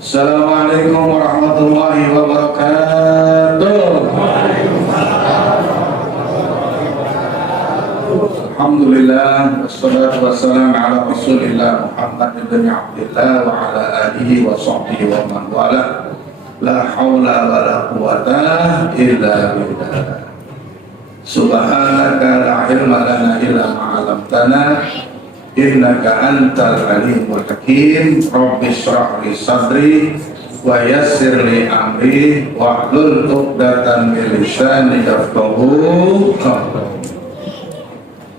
Assalamualaikum warahmatullahi wabarakatuh. Alhamdulillah, wassalatu wassalamu ala rasulillah Muhammad ibn Abdillah wa ala alihi wa sahbihi wa man wala. La hawla wa la quwata illa billah. Subhanaka la ilma lana illa ma 'allamtana innaka antal alimul hakim. Rabbi shrah li sadri wa yassir li amri wahlul 'uqdatam min lisani yafqahu qawli.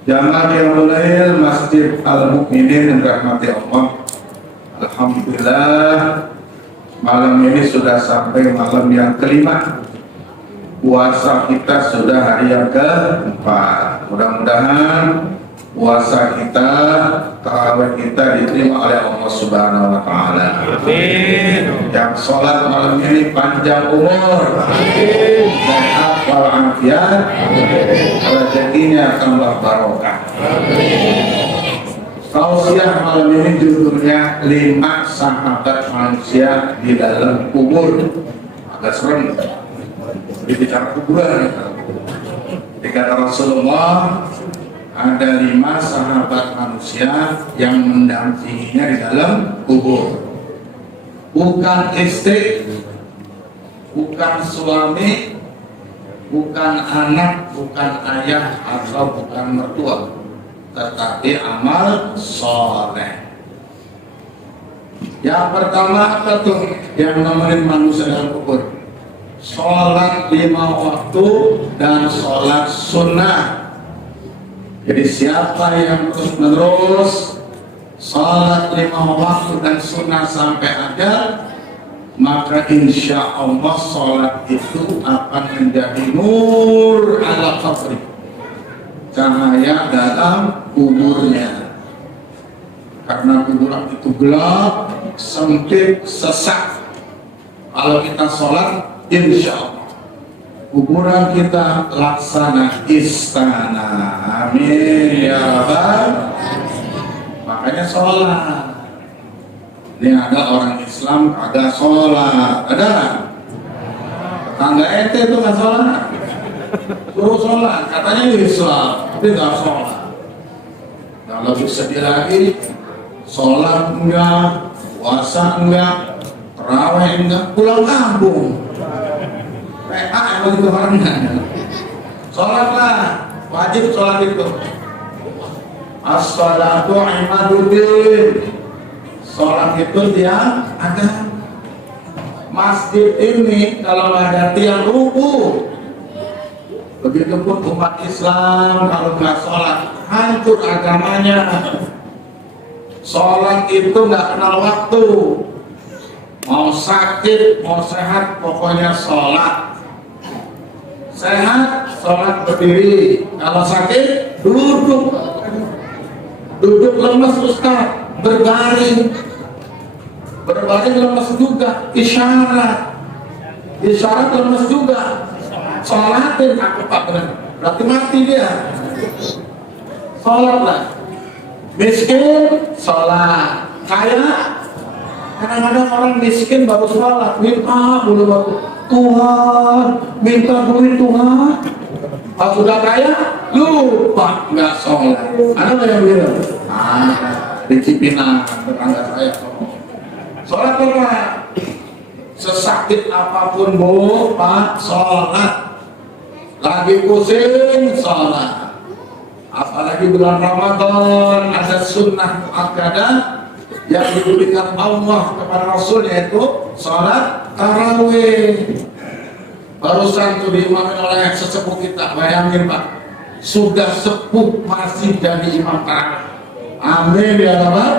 Jamaah yang mulia Masjid Al-Mukminin rahmati Allah. Alhamdulillah, malam ini sudah sampai malam yang kelima. Puasa kita sudah hari yang keempat. Mudah-mudahan puasa kita, tarawih kita diterima oleh Allah Subhanahu wa taala. Amin. Yang sholat malam ini panjang umur. Amin. Sehat walafiat. Rezekinya tambah barokah. Amin. Tausiah malam ini judulnya 5 sahabat manusia di dalam kubur. Agak serem. Bicara kuburan. Dikata Rasulullah, ada 5 sahabat manusia yang mendampinginya di dalam kubur. Bukan istri, bukan suami, bukan anak, bukan ayah, atau bukan mertua, tetapi amal soleh. Yang pertama apa tuh yang nemenin manusia dalam kubur? Sholat 5 waktu dan sholat sunnah. Jadi siapa yang terus menerus sholat 5 waktu dan sunnah sampai akhir, maka insya Allah sholat itu akan menjadi nur ala qabri, cahaya dalam kuburnya. Karena kuburan itu gelap, sempit, sesak. Kalau kita sholat, insya Allah kuburan kita laksana istana. Amin ya rabbal. Makanya sholat. Ini ada orang Islam kagak sholat, ada nggak? Tetangga ente itu nggak sholat, suruh sholat, katanya Islam tapi nggak sholat. Yang lebih sedih lagi, sholat enggak, puasa enggak, terawih enggak, pulang kampung. Emang itu orangnya. Sholatlah, wajib sholat itu. As-sholatu imaduddin. Sholat itu tiang agama. Masjid ini kalau ada tiang rubuh. Begitupun umat Islam kalau nggak sholat hancur agamanya. Sholat itu nggak kenal waktu. Mau sakit, mau sehat, pokoknya sholat. Sehat, sholat berdiri. Kalau sakit, duduk. Duduk lemes Ustaz, berbaring. Berbaring lemes juga, isyarat. Isyarat lemes juga. Sholatin aku Pak benar. Berarti mati dia. Sholatlah. Miskin, sholat. Kaya, kadang-kadang orang miskin baru sholat, minta dulu baru Tuhan, minta duit Tuhan. Pas sudah kaya, lupa nggak sholat. Ada nggak yang bilang? Di Cipinang, tetangga saya. Sholat apa? Sesakit apapun Bu, Pak, sholat. Lagi pusing, sholat. Apalagi bulan Ramadan, ada sunnah muakkadah yang diberikan Allah kepada Rasul, yaitu sholat tarawih. Barusan itu diimamin oleh sesepuh kita. Bayangin Pak, sudah sepuh masih jadi imam tarawih. Amin ya Rabbal.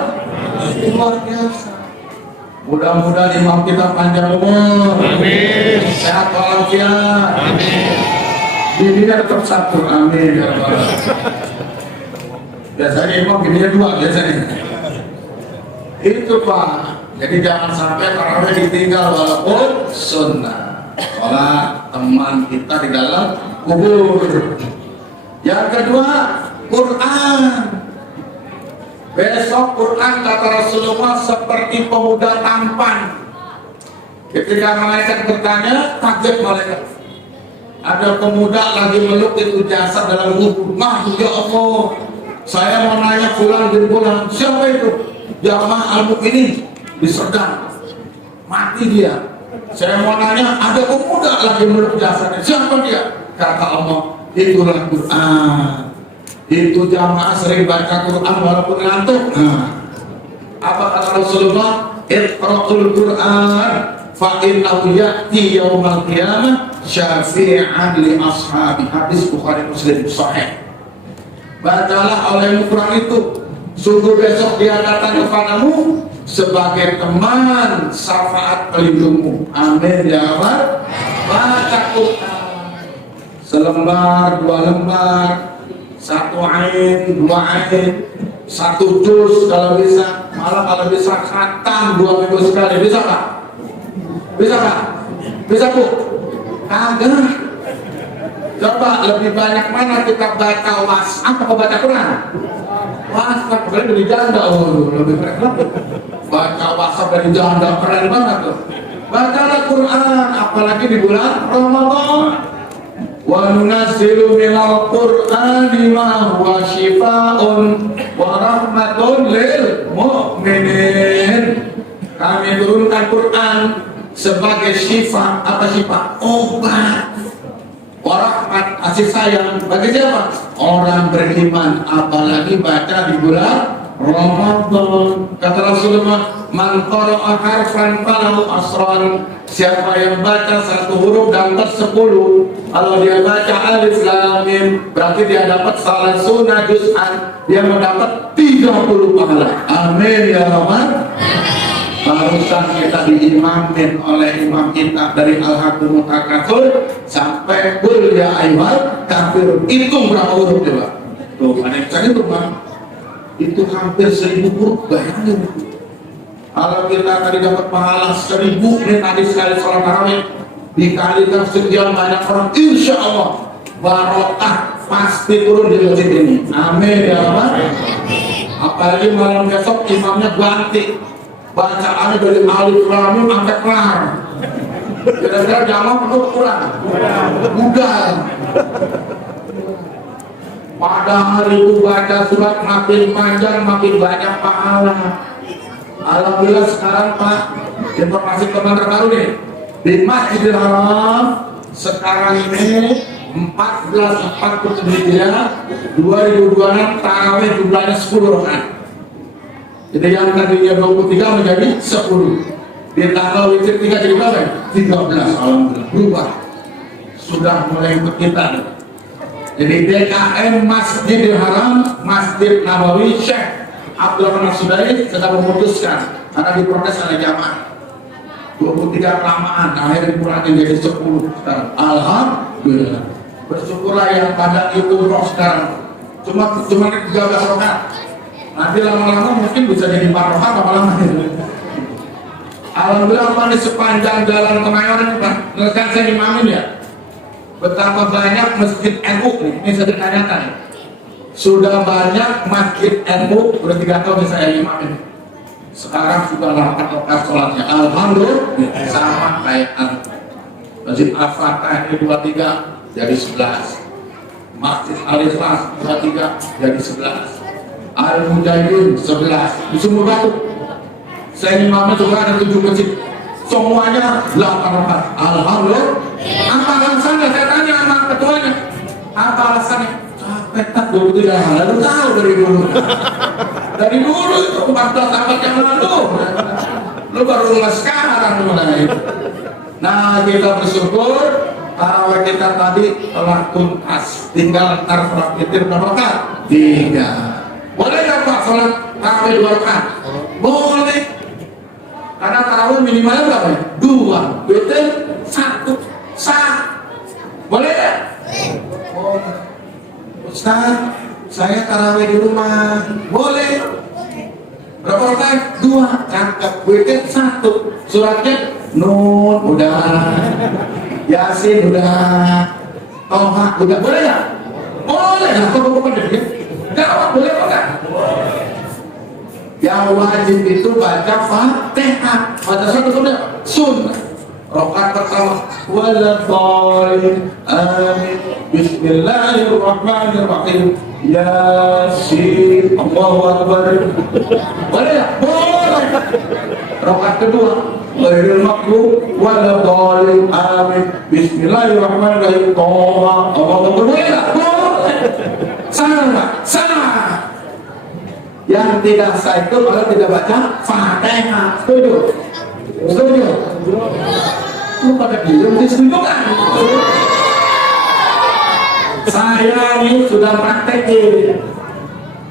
Luar biasa. Mudah-mudahan imam kita panjang umur. Amin. Sehat walafiat. Amin. Dirinya tetap satu. Amin ya Rabbal. Biasanya imam gininya 2 biasanya. Itu Pak. Jadi jangan sampai tarawih ditinggal walaupun sunnah. Sholat teman kita di dalam kubur. Yang kedua, Quran. Besok Quran kata Rasulullah seperti pemuda tampan. Ketika malaikat bertanya, kaget malaikat. Ada pemuda lagi meluk itu jasad dalam kubur. Nah, ya Allah, saya mau nanya fulan bin fulan, siapa itu? Jamaah al-Mukminin disergam, mati dia. Saya mau nanya, ada pemuda lagi meluk jasadnya, siapa dia? Kata Allah, itulah Quran. Itu jamaah sering baca Quran walaupun ngantuk. Apa kata Rasulullah? Iqra'ul Quran fa innahu ya'ti yaumal qiyamah syafi'an li ashabi. Hadis Bukhari Muslim sahih. Bacalah oleh Quran itu, sungguh besok dia datang kepadamu sebagai teman syafaat pelindungmu. Amin ya Allah. Baca Quran selembar, dua lembar, satu ain, dua ain, satu juz kalau bisa, malah kalau bisa khatam 2 minggu sekali, bisa Pak? Bisa Pak? Bisa Bu? Kagak. Coba lebih banyak mana kita baca WhatsApp atau baca Quran? WhatsApp keren dari janda, lebih keren. Baca WhatsApp dari janda keren banget tuh. Bacalah Quran, apalagi di bulan Ramadan. Wa nunazzilu minal Qur'ani ma huwa syifaa'un wa rahmatun lil mu'minin. Kami turunkan Quran sebagai syifa. Apa syifa? Obat. Wa rahmat, kasih sayang bagi siapa? Orang beriman, apalagi baca di bulan Ramadan. Kata Rasulullah, man qara'a harfan falahu asran. Siapa yang baca satu huruf dapat 10. Kalau dia baca alif lam mim, berarti dia dapat salah sunnah juz'an, dia mendapat 30 pahala. Amin ya Rahman. Barusan kita diimamin oleh imam kita dari Al-Haqqul Mutakatsir sampai qul ya ayyuhal kafirun. Hitung berapa huruf coba? Tuh, ada yang bisa hitung Bang. Itu hampir 1000 huruf, bayangin. Kalau kita tadi dapat pahala 1000 nih tadi sekali sholat tarawih dikalikan sekian banyak orang, insya Allah barokah pasti turun di masjid ini. Amin ya Allah. Apalagi malam besok imamnya ganti, bacaannya dari alif lam mim sampai kelar. Kira-kira jamaah perlu kurang? Mudah. Pada hari itu baca surat makin panjang makin banyak pahala. Alhamdulillah sekarang Pak, informasi teman terbaru nih di Masjidil Haram sekarang ini 1447 Hijriah 2026 tarawih jumlahnya 10 rakaat. Jadi yang tadinya 23 menjadi 10. Ditambah witir 3 jadi berapa? 13. Alhamdulillah berubah. Sudah mulai ikut kita nih. Jadi DKM Masjidil Haram, Masjid Nabawi Syekh Abdul Rahman Sudairi sedang memutuskan karena diprotes oleh jamaah 23 kelamaan, akhirnya dikurangi jadi 10 sekarang. Alhamdulillah. Bersyukurlah yang pada itu roh sekarang. Cuma 13 rakaat. Nanti lama-lama mungkin bisa jadi 4 rakaat lama-lama. Alhamdulillah Pak, di sepanjang jalan Kemayoran Pak, kan saya imamin ya. Betapa banyak masjid NU ini saya ditanyakan ya. Sudah banyak masjid NU, udah 3 tahun saya imamin. Sekarang sudah 8 rakaat sholatnya. Alhamdulillah sama kayak Masjid Al-Fatah ini 23 jadi 11. Masjid Al-Ikhlas 23 jadi 11. Al-Mujahidin 11. Di Sumur Batu saya imamin juga ada 7 masjid. Semuanya 8 rakaat. Alhamdulillah. Apa alasannya? Saya tanya sama ketuanya. Apa alasannya? Petak 23 lalu tahu dari dulu. Dari dulu itu 14 abad yang lalu. Lu baru sekarang mulai. Nah, kita bersyukur tarawih kita tadi telah tuntas. Tinggal ntar sholat witir berapa rakaat? 3. Boleh nggak Pak sholat tarawih 2 rakaat? Boleh. Karena tarawih minimalnya berapa? 2. Witir 1. Sah. Boleh nggak? Boleh. Ustaz, saya tarawih di rumah, boleh? Berapa rakaat? 2. Cakep. Witir 1. Suratnya Nun udah, Yasin udah, Toha udah, boleh ya? Boleh lah. Kok bukan dia? Jawab boleh apa enggak? Boleh. Yang wajib itu baca Fatihah. Baca sunnah. Rakaat pertama waladhdallin amin bismillahirrahmanirrahim yasin Allahu akbar. Boleh ya? Boleh. Rakaat kedua ghairil maghdub waladhdallin amin bismillahirrahmanirrahim Allahu akbar. Boleh ya? Boleh. Salah. Yang tidak sah itu kalau tidak baca Fatihah. Setuju? Lu pada diem setuju kan? Saya ini sudah praktekin.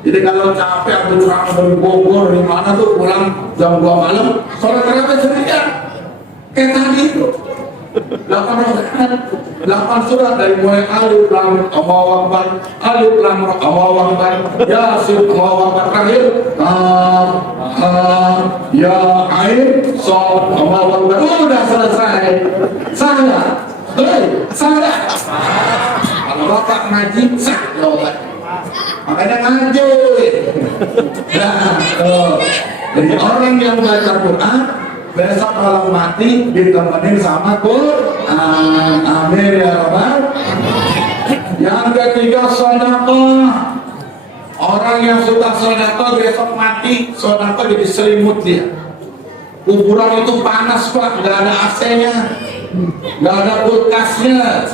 Jadi kalau capek atau curang dari Bogor di mana tuh pulang jam 2 malam, sholat tarawih sendirian. Kayak tadi itu. 8 surat dari mulai alif lam Allahu akbar, alif lam ra Allahu akbar, yasin Allahu akbar, terakhir ya ain shad Allahu akbar. Udah selesai. Salah. Kalau bapak ngaji sah jawaban. Makanya ngaji. Jadi orang yang baca Quran besok kalau mati ditemenin sama Quran. Amin ya rabbal. Yang ketiga sedekah. Orang yang suka sedekah besok mati sedekah jadi selimut dia. Kuburan itu panas pak, nggak ada AC-nya, nggak ada kulkasnya,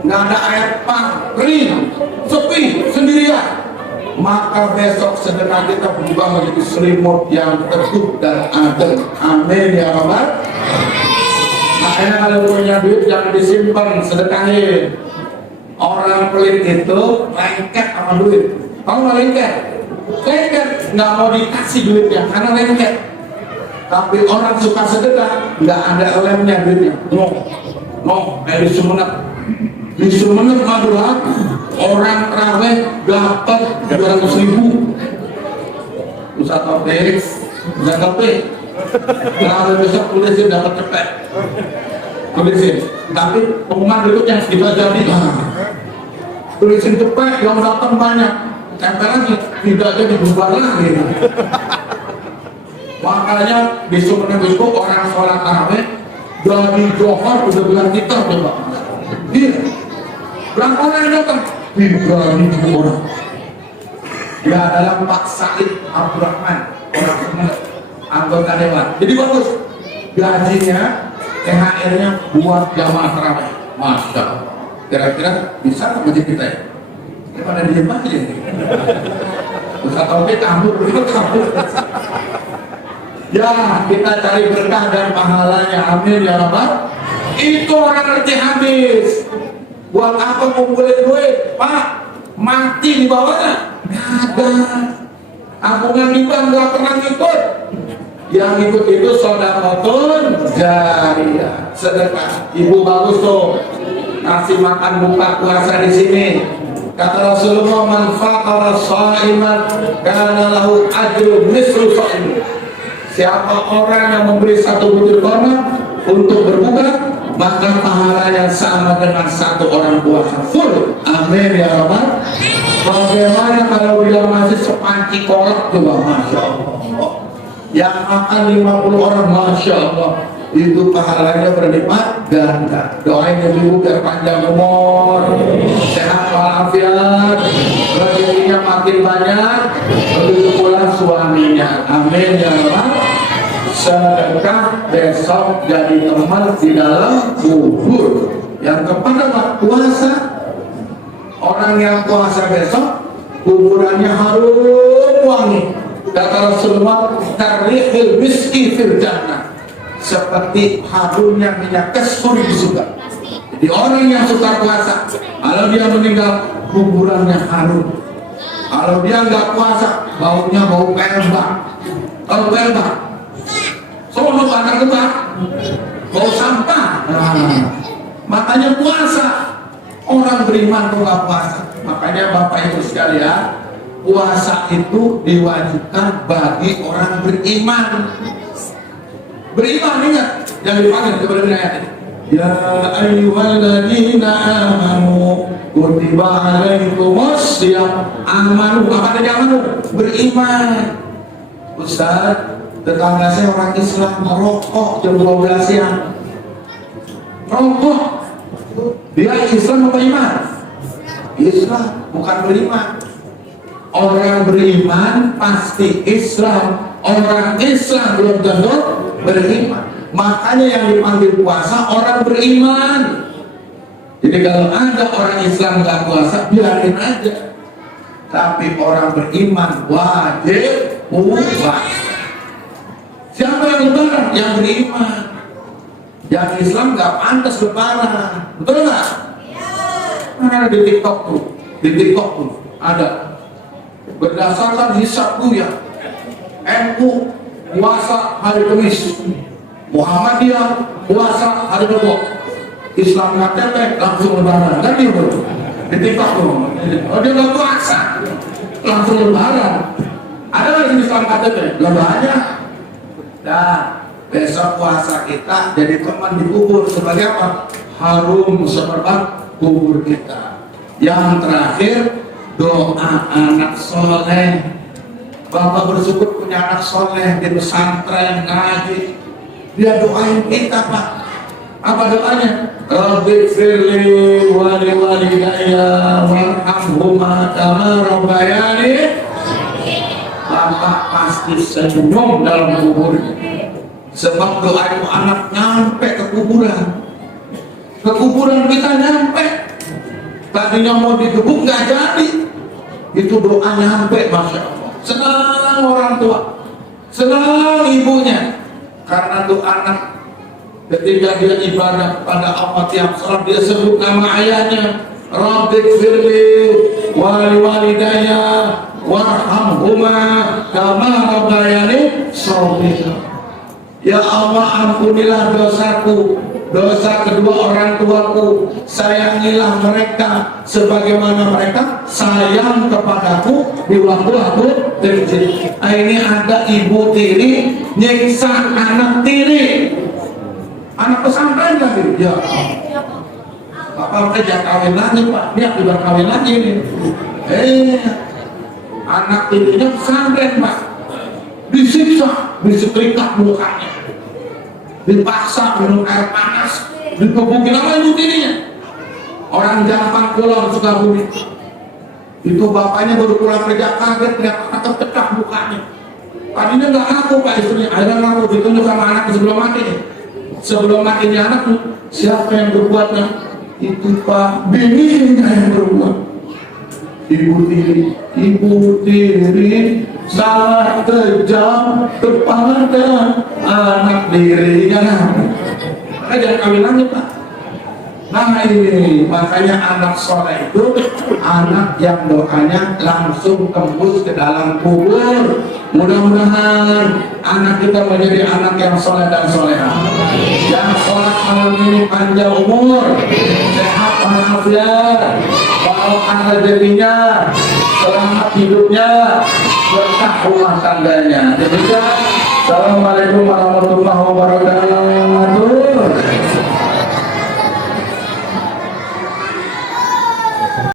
nggak ada air pump, kering, sepi, sendirian. Maka besok sedekah kita berubah menjadi selimut yang teduh dan adem. Amin ya rabbal. Makanya kalau punya duit jangan disimpan, sedekahin. Orang pelit itu lengket sama duit. Kamu nggak lengket, nggak mau dikasih duitnya karena lengket. Tapi orang suka sedekah nggak ada lemnya duitnya. No, kayak di Sumenep Madura orang terawih dapat 200.000. Ustaz Taufik, terawih besok tulisin dapat cepet, tulisin. Tapi pengumuman berikutnya kita jadi tulisin cepet yang datang banyak, tempel lagi tidak jadi bubar lagi. Makanya di Sumenep itu orang sholat tarawih dari Johor udah bilang kita coba. Iya. Berapa orang yang datang? 3.000 orang. Dia adalah Pak Said Abdurrahman, orang Sumenep, anggota dewan. Jadi bagus. Gajinya, THR-nya buat jamaah tarawih. Masya Allah. Kira-kira bisa nggak masjid kita ya? Pada diem aja. Ustaz Taufik kabur. Ya, kita cari berkah dan pahalanya. Amin ya rabbal. Itu orang ngerti habis. Buat apa kumpulin duit? Pak, mati di bawahnya. Nggak ada. Ampungan riba nggak pernah ngikut. Yang ikut itu sedekahun jariyah, sedekah. Ibu bagus tuh. Ngasih makan buka puasa di sini. Kata Rasulullah, man faqara sha'iman kana lahu ajru mislu sha'im. Siapa orang yang memberi satu butir korma untuk berbuka, maka pahalanya sama dengan satu orang puasa full. Amin ya rabbal. Bagaimana kalau dia masih sepanci kolak coba, masya Allah. Yang makan 50 orang, masya Allah. Itu pahalanya berlipat ganda. Doain ibu biar panjang umur, sehat walafiat, rezekinya makin banyak, begitu pula suaminya. Amin ya rabbal. Sedekah besok jadi teman di dalam kubur. Yang keempat puasa. Orang yang puasa besok kuburannya harum wangi. Kata Rasulullah, karihil miski fil jannah, seperti harumnya minyak kasturi di surga. Jadi orang yang suka puasa, kalau dia meninggal kuburannya harum. Kalau dia nggak puasa, baunya bau pelbak. Kalau pelbak, soalnya bakar gebak, bau sampah. Makanya puasa. Orang beriman tuh nggak puasa. Makanya Bapak Ibu sekalian, puasa itu diwajibkan bagi orang beriman. Beriman, ingat, jangan dipanggil kepada ayat ini. Ya ayyuhalladzina amanu kutiba alaikumus syiyam. Amanu, apa tadi amanu? Beriman. Ustaz, tetangga saya orang Islam merokok jam 12 siang. Merokok. Dia Islam apa iman? Islam, bukan beriman. Orang beriman pasti Islam. Orang Islam belum tentu beriman. Makanya yang dipanggil puasa orang beriman. Jadi kalau ada orang Islam nggak puasa, biarin aja. Tapi orang beriman wajib puasa. Siapa yang lebaran? Yang beriman. Yang Islam nggak pantas lebaran, betul nggak? Mana di TikTok tuh, ada. Berdasarkan hisab ya, NU puasa hari Kamis, Muhammadiyah puasa hari Rabu, Islam KTP langsung lebaran, kan gitu? Di TikTok tuh, dia nggak puasa, langsung lebaran. Ada nggak Islam KTP? Nggak banyak. Dan besok puasa kita jadi teman di kubur sebagai apa? Harum semerbak kubur kita. Yang terakhir, doa anak soleh. Bapak bersyukur punya anak soleh di pesantren ngaji. Dia doain kita, Pak. Apa doanya? Rabbi firli wali walidayya warhamhuma kama rabbayani. Bapak pasti senyum dalam kuburnya. Sebab doa itu anak nyampe ke kuburan. Ke kuburan kita nyampe. Tadinya mau digebuk nggak jadi. Itu doa nyampe, Masya Allah. Senang orang tua, senang ibunya. Karena tuh anak ketika dia ibadah pada Allah tiap salat dia sebut nama ayahnya. Rabbi firli wali walidayya warhamhuma kama rabbayani shaghira. Ya Allah, ampunilah dosaku, dosa kedua orang tuaku, sayangilah mereka sebagaimana mereka sayang kepadaku di waktu aku kecil. Ini ada ibu tiri nyiksa anak tiri, anak pesantren lagi. Ya, Bapak kerja kawin lagi, Pak. Dia udah kawin lagi nih. Anak tirinya pesantren, Pak. Disiksa, disetrika mukanya, dipaksa minum air panas, dikebukin apa ibu tirinya. Orang Jampang Kulon Sukabumi. Itu bapaknya baru pulang kerja kaget lihat anak terpecah mukanya. Tadinya nggak ngaku Pak istrinya, akhirnya ngaku ditunjuk sama anak sebelum mati. Sebelum matinya anak, siapa yang berbuatnya? Itu Pak bininya yang berbuat. Ibu tiri salah kejam kepada anak dirinya. Maka jangan kawin lagi, Pak. Nah ini makanya anak soleh itu anak yang doanya langsung tembus ke dalam kubur. Mudah-mudahan anak kita menjadi anak yang soleh dan soleha, yang sholat malam ini panjang umur, sehat walafiat, barokah rezekinya, selamat hidupnya, berkah rumah tangganya. Demikian. Assalamualaikum warahmatullahi wabarakatuh.